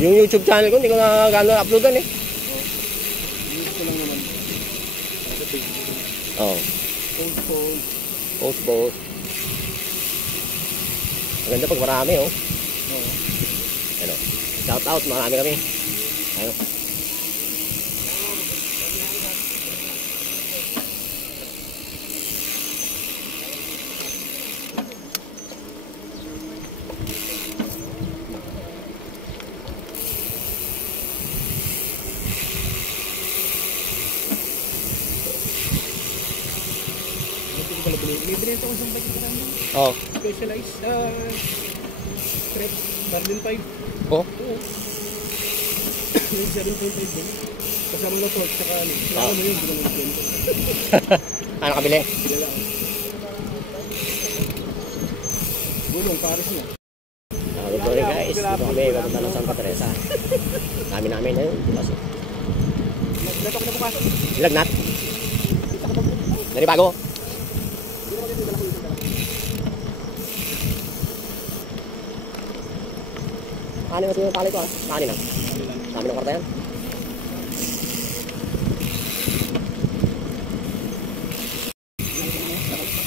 Yung YouTube channel ko, hindi ko na gano'n uploadan eh. YouTube ko lang naman. Oo. Post. Maganda pag marami oh. Oo. Ano? Shout out, marami kami. Ano? May binenta ko isang bike ko namin. Oh. Specialized Trek Barlin 5. Oh. Oo. May 7.5 din. Kasama mo torch saka ano. Kasama mo yun, hindi naman nagkwento. Ano kabili? Bila lang. Gulong, pares na. Good morning guys. Dito kami, papunta ng Santa Teresa. Namin na yun. Naglatok na bukas. Lagnat. Dari bago. Ano yung yung tali ko ah? Saan na? Dami ng kwarta yan.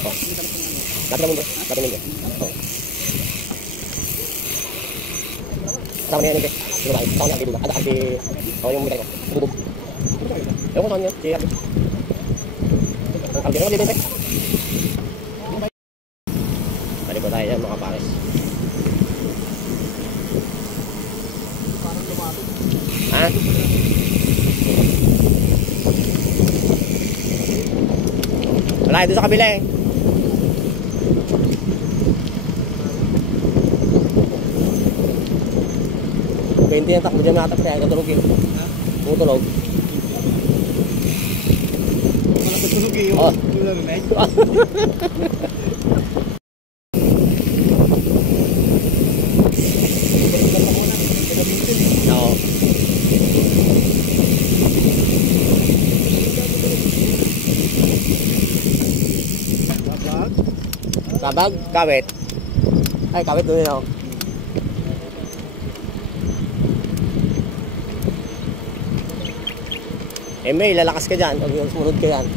Oh. Dati na mundo. Oh. Kasama niya yan hindi. Sino ba? Kasama niya ang bibuga. Ada arti. Oh yung bigay ko. Bubog. Ewan ko saan yun. Si Arti. Ang arti naman dito yung balik ko tayo dyan mga pares. Ha? Wala doon sa kabila eh. Bente yung takbo dyan natin kaya katulog yun. Tutulog. Wala patulog eh. Oh. Wala naman. Oo. Sabag, kawit. Ay, kawit doon yun ako. May lalakas ka dyan. Pag sumunod ka yan.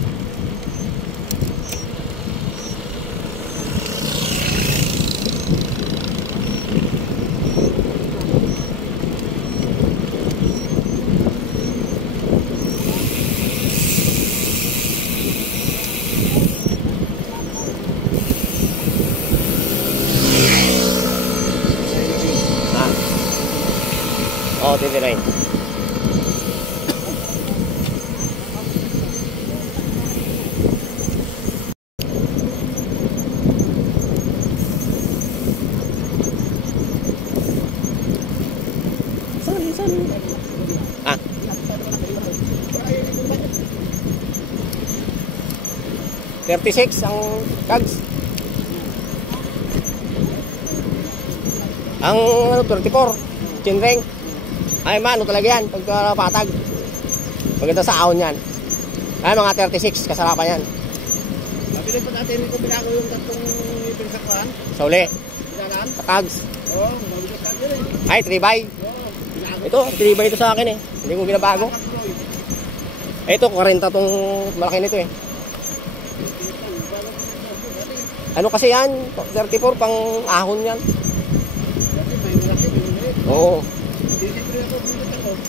Oh, titirain. Sorry. Ah. $36 ang tags. Ang 34 chinreng. Ay man, talaga yan pagka patag. Maganda sa ahon yan. Ay mga 36 kasarapan yan. Napilin pa natin kung binago yung tatlong pinasakwan. Sa uli. Binagaan? Sa tags. Oo, mabigas ka dyan eh. Ay 3x. Ito 3x ito sa akin eh. Hindi ko binabago. Ito 40 tong malaki nito eh. Ano kasi yan? 34 pang ahon yan. Oo.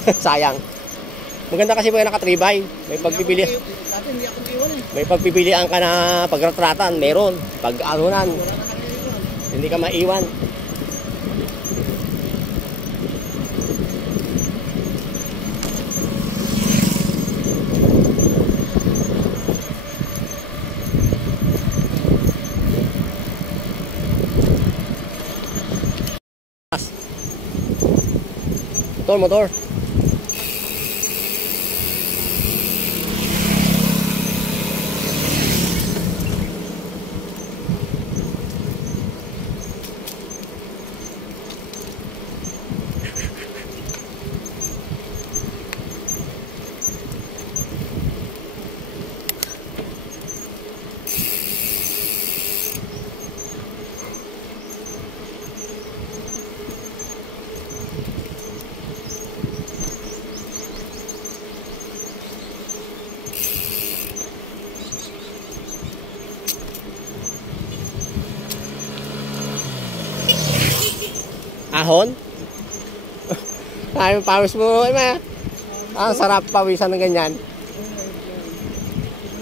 Sayang. Maganda kasi po yung naka 3x. May pagpipili. May pagpipilian ka na pagretratan. Meron. Pag-anunan. Hindi ka maiwan. Motor. Ahon? Ay, pawis mo. Ay, ma. Ang sarap pawisan ng ganyan.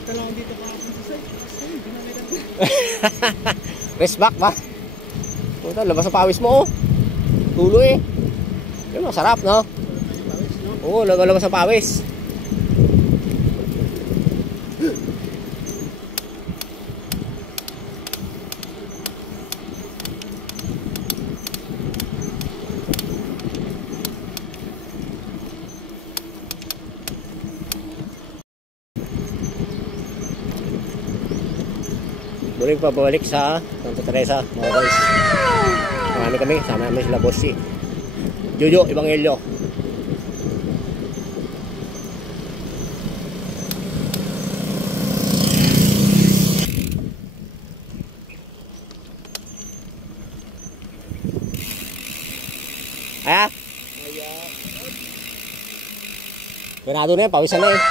Talong dito pa ako sa Rest back ba? Puta, labas ang pawis mo, oh. Tulo eh. Yun, masarap, no? Oo, labas ang pawis. Muling pabalik sa Santa Teresa, mga guys. Marami kami, sama namin sila Bossy, Jojo, Evangelio. Aya? Ganado na yan, pawisan na eh.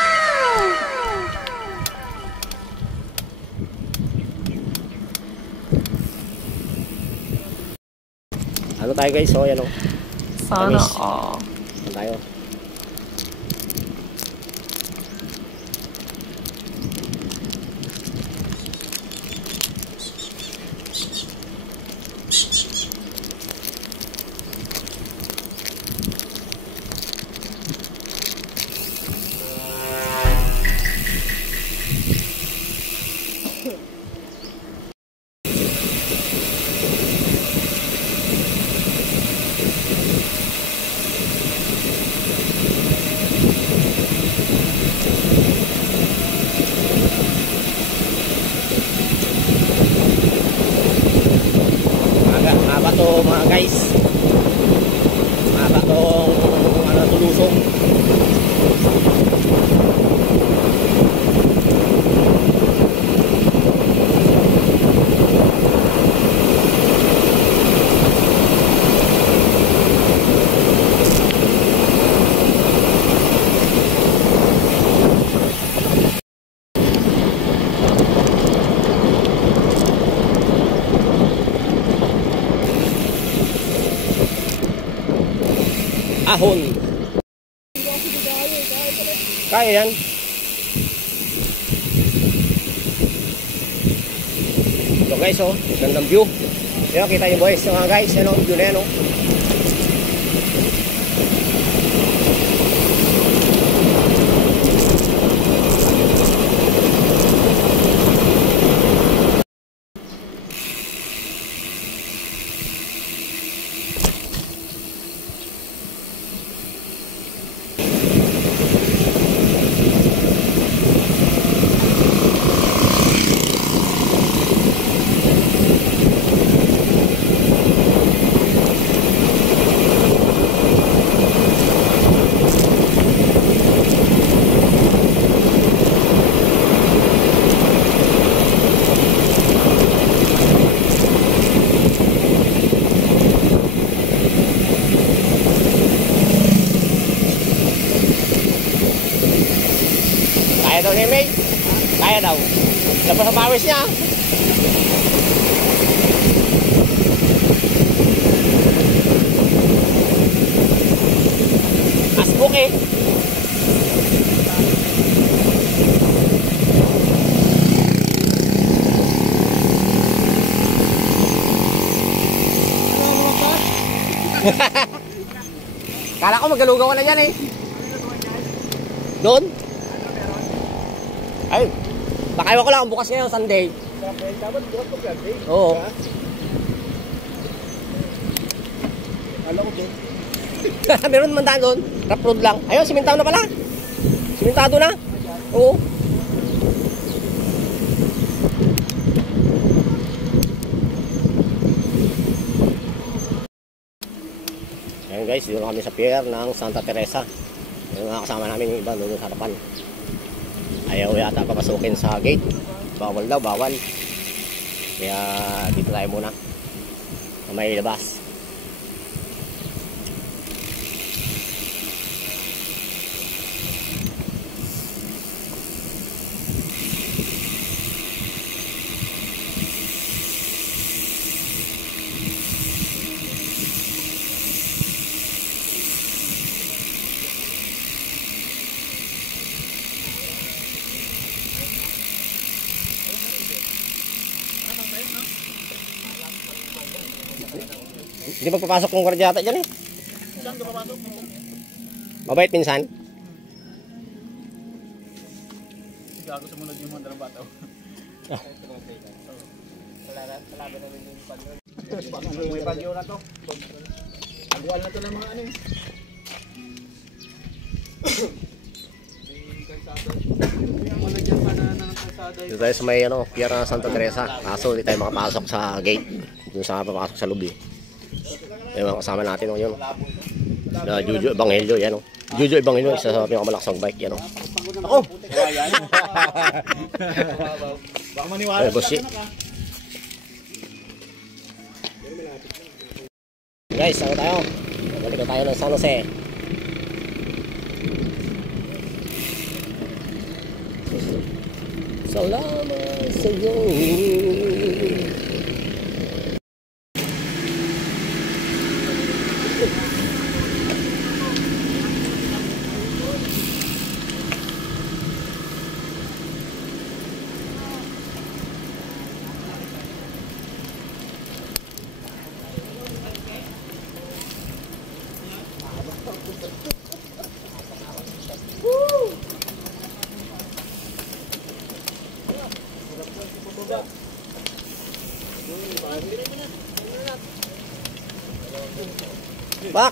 Ano tayo guys, so yan o. Sana all. Ano tayo? Mahaba to mga guys. Mahaba tong ano, tulusong. Ahon. Kaya yan. Ito guys, oh, gandang view. Yan, kita nyo boys, mga guys, ano, view na yan, oh. Kaya daw ni May. Kaya daw. Labas ang pawis niya. Asbuk eh. Kala ko magalugaw ka na dyan eh. Doon? Ay, baka iwan ko lang bukas ngayon, Sunday. Dapat bukas ko Sunday. Oo. Alam ko din. Meron naman daan doon. Rough road lang. Ayun, simentado na pala. Simentado na. Oo. Ayun guys, dito kami sa pier ng Santa Teresa. Yung mga kasama namin yung iba doon sa harapan. Ayaw yata papasukin sa gate. Bawal daw, bawal. Kaya dito tayo muna. May labas. Hindi magpapasok ng gwardiya yata dyan eh. Saan ka papasok? Mabait minsan. Gago sumunod yung mga bata. May bagyo na to. Agwal na to ng mga ano eh. Dito tayo sa may pier ng Santa Teresa. Kaso hindi tayo makapasok sa gate. Doon sa papasok sa lobby. Yung mga kasama natin yun. Na Juju Evangelio yan. Juju Evangelio, isa sa pinakamalakas ng bike yan. Ako! Baka maniwala Boss ka. Guys, saan tayo? Balik na tayo ng San Jose. Salamat sa iyo. Bak.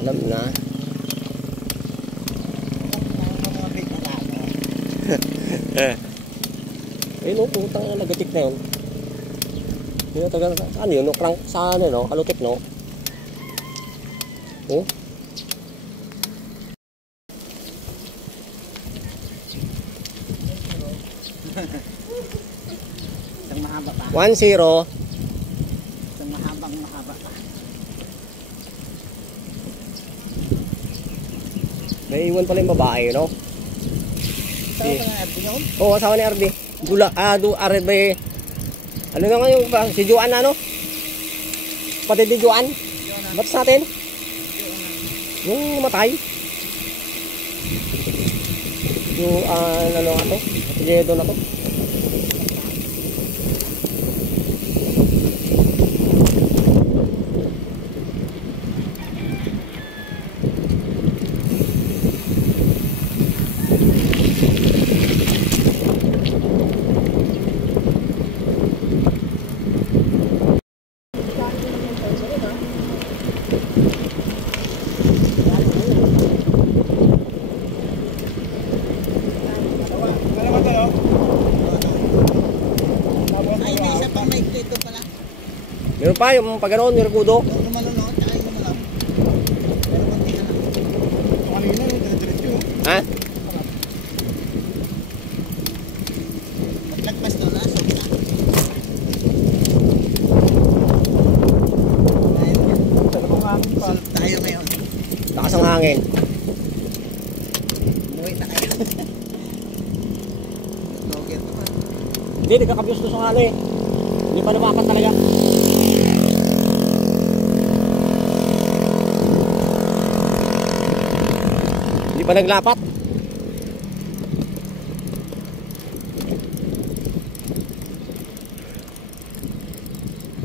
Alam na. Ayun o, putang na nagatik na yun. Yun, taga, saan yun? No? Crank, saan no? Kalupit no? Oh. Isang mahaba pa. 1-0. Isang mahaba pa. May iwan pala yung babae, no? Saan ka nga RB yun? Oo, asawa ni RB. RB. Ano na nga yung, si Juan ano? Pati di Juan? Ba't sa atin? Yung matay? Yung, ano nga to? Jedo na to? Meron pa yung pag gano'n, yung ragudo. Yung malunod, tsaka yung malap. Pero konti na lang. Kanina yung dire-diretso. Ha? Maglagpas to na, so na. Sulap tayo ngayon. Takas ang hangin. Umuwi na kayo. Vlogger to pa. Hindi, nagkakabyos to sa ano eh. Hindi pa lumapat talaga. Hindi pa naglapat.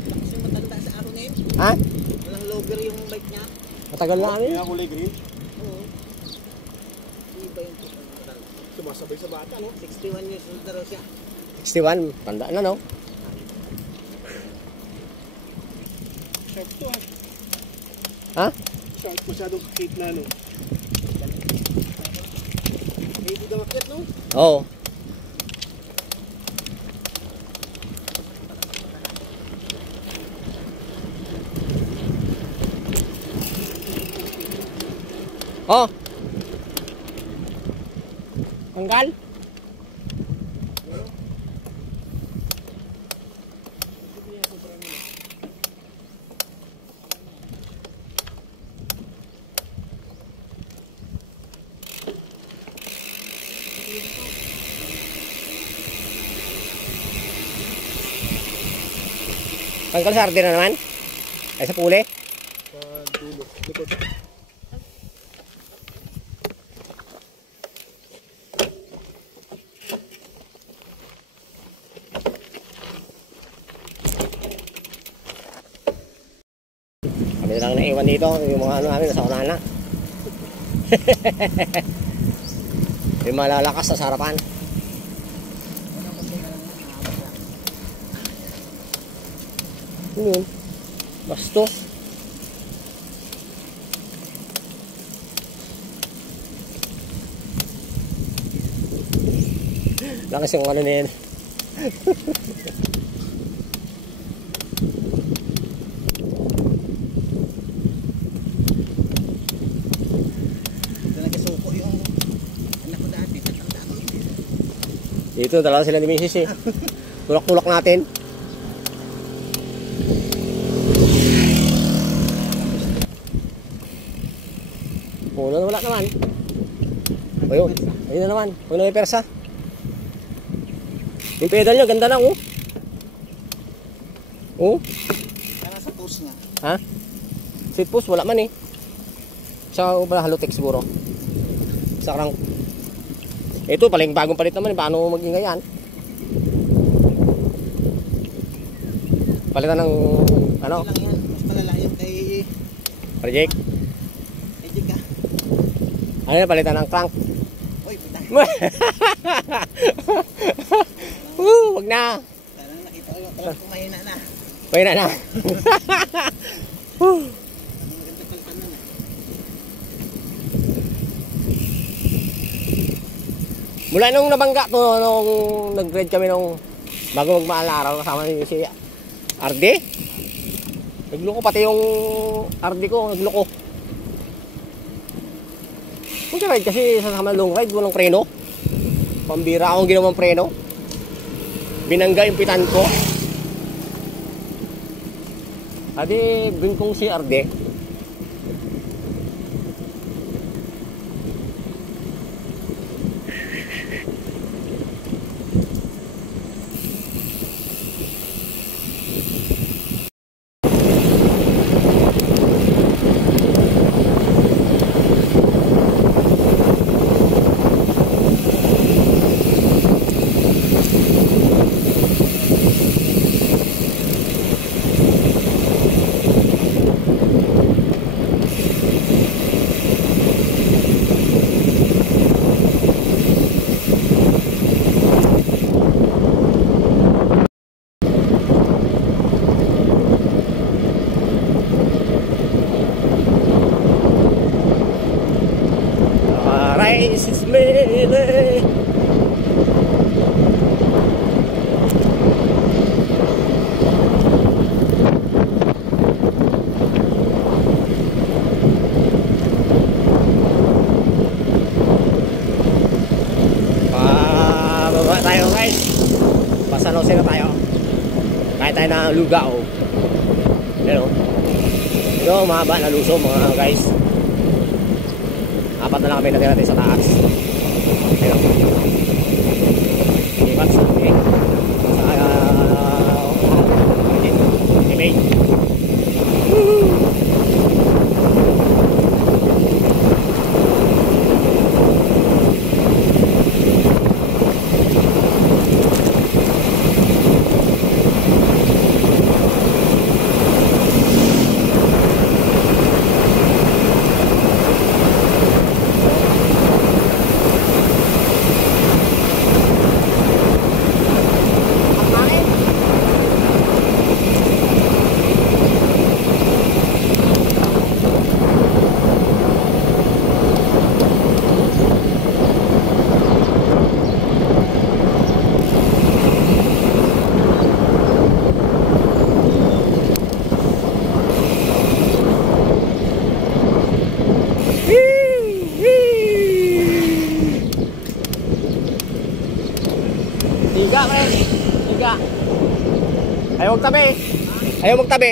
Kasi matanda sa araw na yun. Ha? Walang logger yung bike niya. Matagal na ano eh. kulay green? Oo. Iba yung sumasabay sa bata, no? 61 years old na raw siya. 61, tanda na no? Sharp to ha. Ha? Sharp, masyadong kakit na no. Hindi ka makit no? Oo. Oh. Tanggal? Tanggal sa hardin na naman? Ay, sa puli? Sa dulo. Likod. Kami na lang naiwan dito. Yung mga ano namin, nasa unahan na. Yung malalakas sa harapan. Ano yun? Bastos. Lakas yung ano na yun. Ito nagkasuko yung anak ko dati. Tatanda ko hindi. Dito, dalawa sila ni Mrs. eh. Tulak-tulak natin. Puno na wala naman. Ayun, ayun na naman. Puno na yung persa. Yung pedal nyo, ganda lang oh. Oh, Kaya sa post niya. ha? Seat post, wala man eh. Sa pala halotek siguro. Sa karang. Ito, paling bagong palit naman eh. Paano maging ganyan? Palitan ng ano? Okay lang yan. Mas malala yun kay Project? Jika. Ano yun, palitan ng crank? Uy, puta. Wag na. Parang nakita ko yung parang kumahina na. Pwede na. Ang maganda palitan na na. Mula nung nabangga to, nung nag-grade kami nung bago magmahal na araw, kasama ni si RD. Nagloko pati yung RD ko, nagloko. Kung ride kasi sasama long ride, walang preno. Pambira akong ginawang preno. Binangga yung pitan ko. Adi, bin kong si RD. Rice is made. Pababa tayo guys. Pasanose na tayo. Kaya tayo na Lugao. Pero ito mahaba na luso mga guys. Apat na lang kami natin sa taas. Ayun. Ibat sa amin. Sa image. Tiga, pre. Tiga. Ayaw magtabi. Ayaw magtabi.